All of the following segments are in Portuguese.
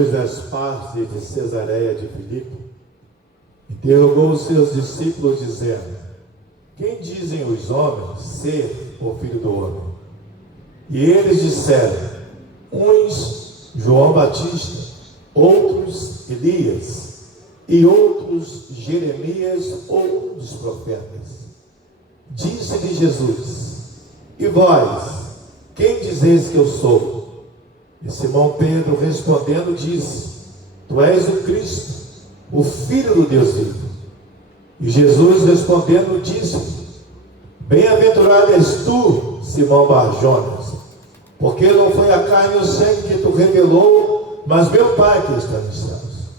Das partes de Cesareia de Filipe, interrogou os seus discípulos, dizendo: quem dizem os homens ser o Filho do Homem? E eles disseram: uns João Batista, outros Elias, e outros Jeremias ou dos profetas. Disse-lhe Jesus: e vós, quem dizeis que eu sou? E Simão Pedro respondendo disse: tu és o Cristo, o Filho do Deus vivo. E Jesus respondendo disse: bem-aventurado és tu, Simão Bar-Jonas, porque não foi a carne e o sangue que tu revelou, mas meu Pai que está nos céus.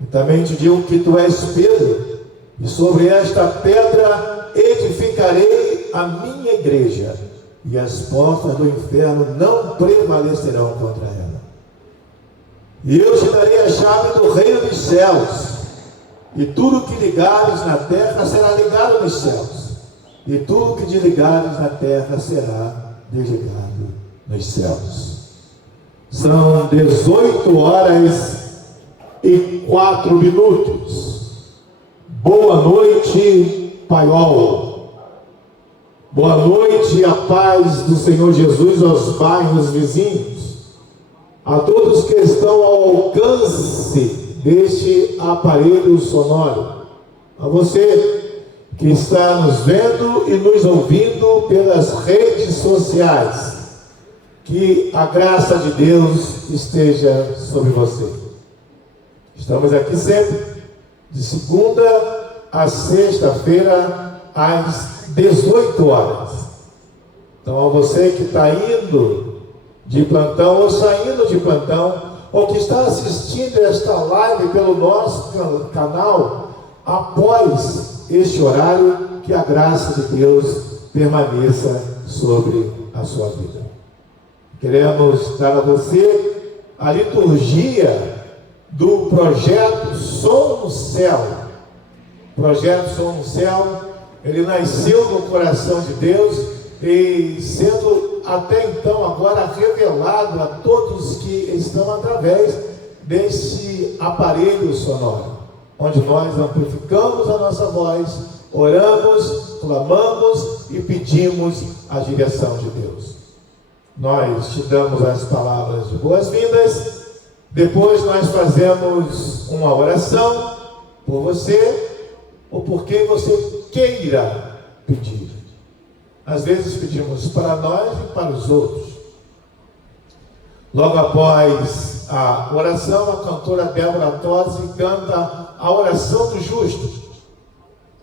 E também te digo que tu és Pedro, e sobre esta pedra edificarei a minha igreja, e as portas do inferno não prevalecerão contra ela. E eu te darei a chave do reino dos céus, e tudo que ligares na terra será ligado nos céus, e tudo que desligares na terra será desligado nos céus. São 18h04. Boa noite, Paiol. Boa noite, a paz do Senhor Jesus aos bairros vizinhos, a todos que estão ao alcance deste aparelho sonoro, a você que está nos vendo e nos ouvindo pelas redes sociais, que a graça de Deus esteja sobre você. Estamos aqui sempre, de segunda a sexta-feira, às 18 horas. Então, a você que está indo de plantão ou saindo de plantão, ou que está assistindo esta live pelo nosso canal, após este horário, que a graça de Deus permaneça sobre a sua vida. Queremos dar a você a liturgia do projeto Som no Céu. O projeto Som no Céu, ele nasceu no coração de Deus e sendo até então agora revelado a todos que estão através desse aparelho sonoro, onde nós amplificamos a nossa voz, oramos, clamamos e pedimos a direção de Deus. Nós te damos as palavras de boas-vindas, depois nós fazemos uma oração por você ou por quem você queira pedir. Às vezes pedimos para nós e para os outros. Logo após a oração, a cantora Débora Tosi canta a oração do justo.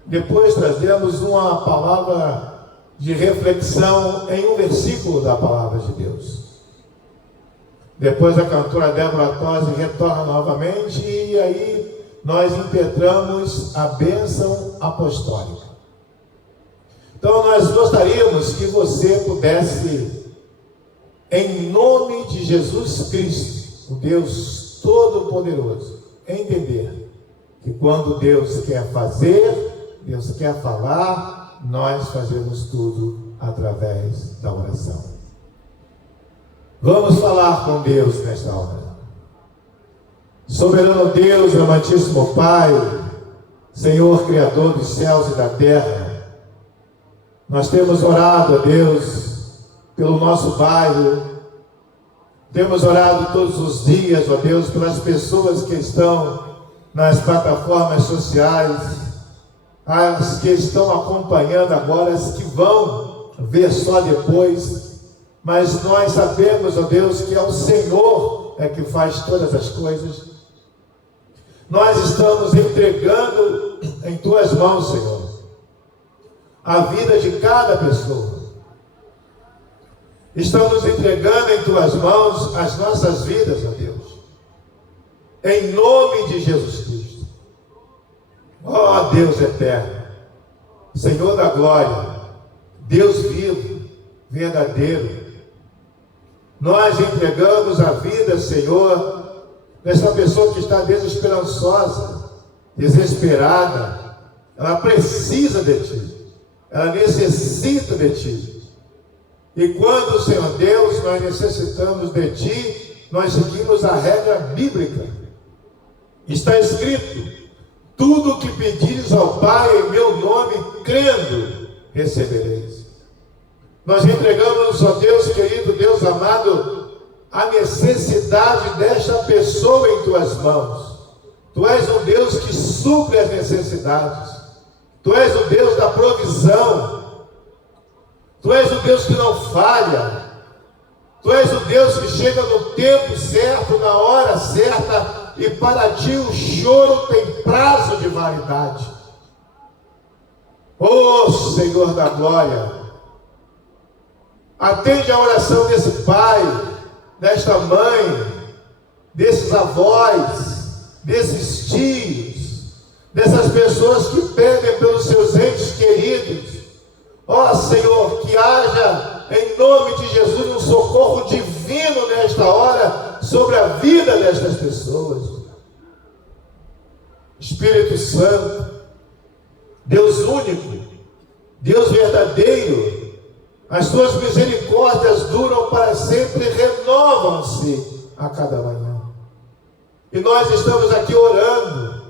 Depois trazemos uma palavra de reflexão em um versículo da palavra de Deus. Depois a cantora Débora Tosi retorna novamente e aí nós impetramos a bênção apostólica. Então nós gostaríamos que você pudesse, em nome de Jesus Cristo, o Deus Todo-Poderoso, entender que quando Deus quer fazer, Deus quer falar, nós fazemos tudo através da oração. Vamos falar com Deus nesta hora. Soberano Deus, amantíssimo Pai, Senhor Criador dos céus e da terra, nós temos orado a Deus pelo nosso bairro, temos orado todos os dias, ó Deus, pelas pessoas que estão nas plataformas sociais, as que estão acompanhando agora, as que vão ver só depois, mas nós sabemos, ó Deus, que é o Senhor que faz todas as coisas. Nós estamos entregando em Tuas mãos, Senhor, a vida de cada pessoa. Estamos entregando em Tuas mãos as nossas vidas, ó Deus, em nome de Jesus Cristo. Ó Deus eterno, Senhor da glória, Deus vivo, verdadeiro, nós entregamos a vida, Senhor, dessa pessoa que está desesperançosa, desesperada. Ela precisa de Ti, ela necessita de Ti. E quando, Senhor Deus, nós necessitamos de Ti, nós seguimos a regra bíblica. Está escrito: tudo que pedires ao Pai em meu nome, crendo, recebereis. Nós entregamos, ó Deus querido, Deus amado, a necessidade desta pessoa em tuas mãos. Tu és um Deus que supre as necessidades. Tu és o Deus da provisão. Tu és o Deus que não falha. Tu és o Deus que chega no tempo certo, na hora certa, e para ti o choro tem prazo de validade. Ó Senhor da glória, atende a oração desse pai, desta mãe, desses avós, desses tios, dessas pessoas que pedem pelos seus entes queridos. Ó Senhor, que haja em nome de Jesus um socorro divino nesta hora sobre a vida destas pessoas. Espírito Santo, Deus único, Deus verdadeiro, as tuas misericórdias duram para sempre, renovam-se a cada manhã. E nós estamos aqui orando.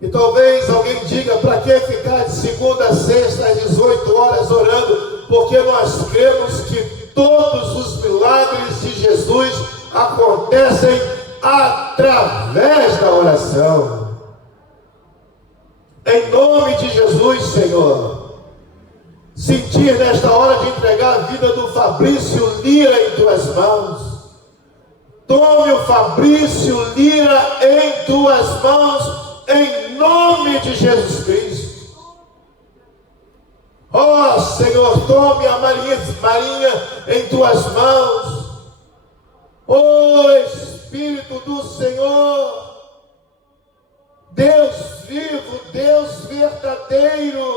E talvez alguém diga: para que ficar de segunda a sexta às 18 horas orando? Porque nós cremos que todos os milagres de Jesus acontecem através da oração. Em nome de Jesus, Senhor, sentir nesta hora de entregar a vida do Fabrício Lira em tuas mãos. Tome o Fabrício Lira em tuas mãos, em nome de Jesus Cristo. Ó Senhor, tome a Marinha em tuas mãos. Ó Espírito do Senhor, Deus vivo, Deus verdadeiro,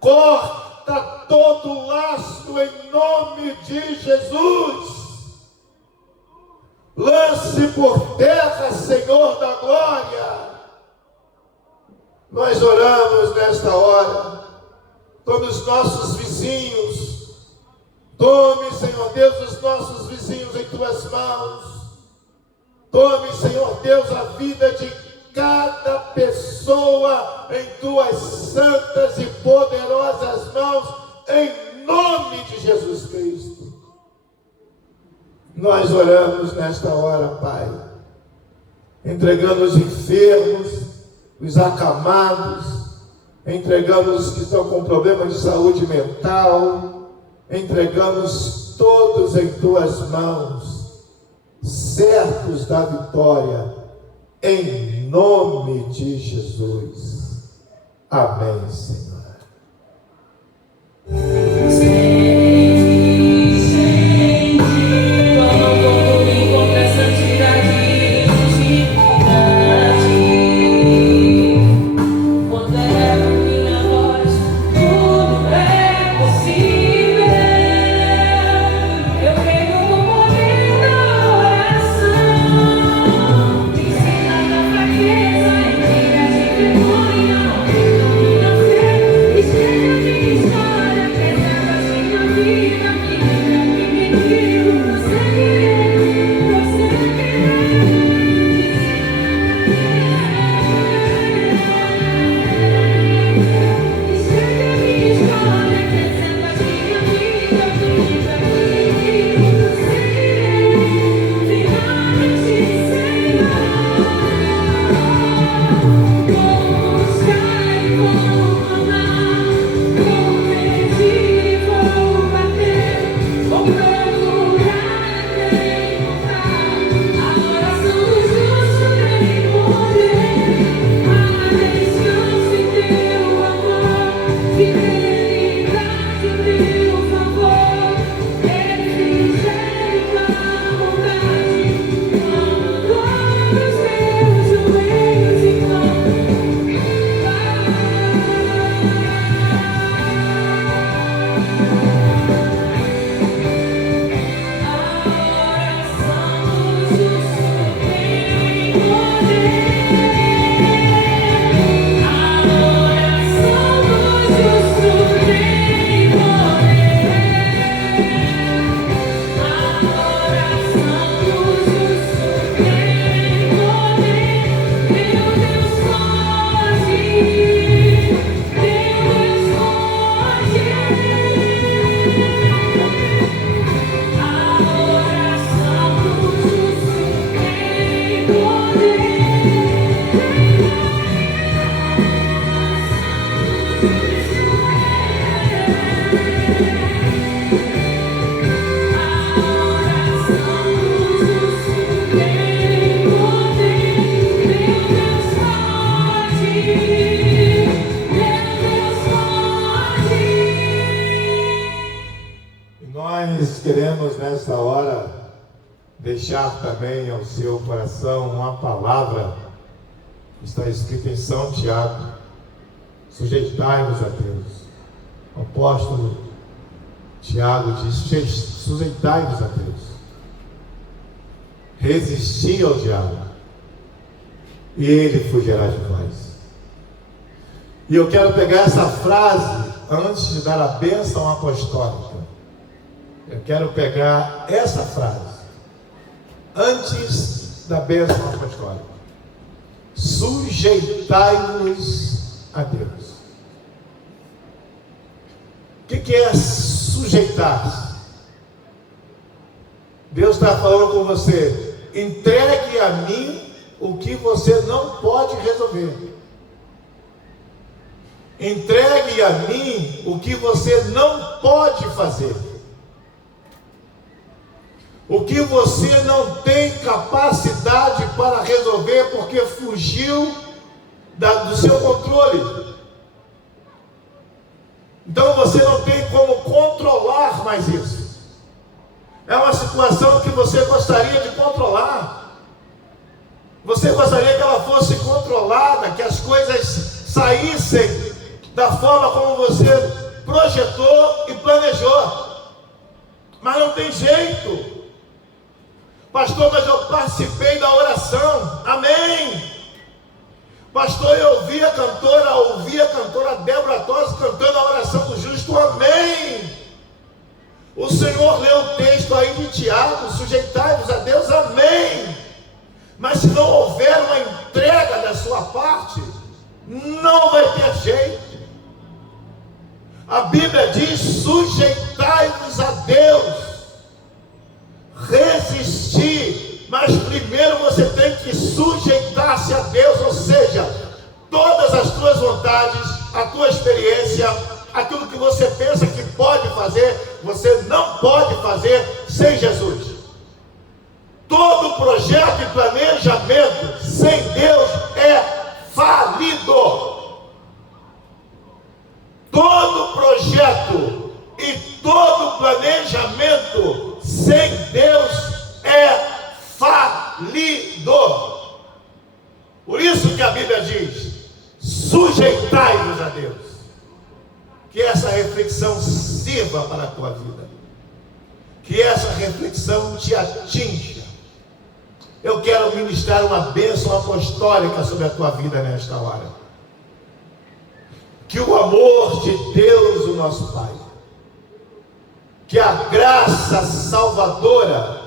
corta todo laço em nome de Jesus. Lance por terra, Senhor da glória. Nós oramos nesta hora. Tome os nossos vizinhos. Tome, Senhor Deus, os nossos vizinhos em tuas mãos. Tome, Senhor Deus, a vida de cada pessoa em tuas santas e poderosas mãos, em nome de Jesus Cristo. Nós oramos nesta hora, Pai, entregando os enfermos, os acamados, entregamos os que estão com problemas de saúde mental, entregamos todos em tuas mãos, certos da vitória, em nome de Jesus. Amém, Senhor. Ensina na fraqueza, em vida de vergonha, não Nós queremos nesta hora deixar também ao seu coração uma palavra que está escrita em São Tiago: sujeitai-vos a Deus. O apóstolo Tiago diz: sujeitai-vos a Deus, resisti ao diabo e ele fugirá de vós. E eu quero pegar essa frase antes de dar a bênção apostólica. Eu quero pegar essa frase antes da bênção apostólica: sujeitai-vos a Deus. O que é sujeitar? Deus está falando com você: entregue a mim o que você não pode resolver. Entregue a mim o que você não pode fazer. O que você não tem capacidade para resolver porque fugiu do seu controle. Então você não tem como controlar mais isso. É uma situação que você gostaria de controlar. Você gostaria que ela fosse controlada, que as coisas saíssem da forma como você projetou e planejou. Mas não tem jeito. Pastor, mas eu participei da oração. Amém. Pastor, eu ouvi a cantora Débora Tosi cantando a oração do justo. Amém. O Senhor leu o texto aí de Tiago: sujeitai-vos a Deus. Amém. Mas se não houver uma entrega da sua parte, não vai ter jeito. A Bíblia diz: sujeitai-vos a Deus, resistir, mas primeiro você tem que sujeitar-se a Deus, ou seja, todas as tuas vontades, a tua experiência, aquilo que você pensa que pode fazer, você não pode fazer sem Jesus. Todo projeto e planejamento sem Deus é falido. Todo projeto e todo planejamento sem Deus é falido. Por isso que a Bíblia diz: sujeitai-vos a Deus. Que essa reflexão sirva para a tua vida, que essa reflexão te atinja. Eu quero ministrar uma bênção apostólica sobre a tua vida nesta hora. Que o amor de Deus, o nosso Pai, que a graça salvadora,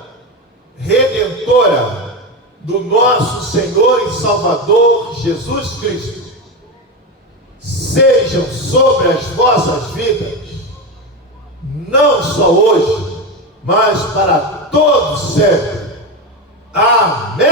redentora do nosso Senhor e Salvador Jesus Cristo sejam sobre as vossas vidas, não só hoje, mas para todos sempre. Amém.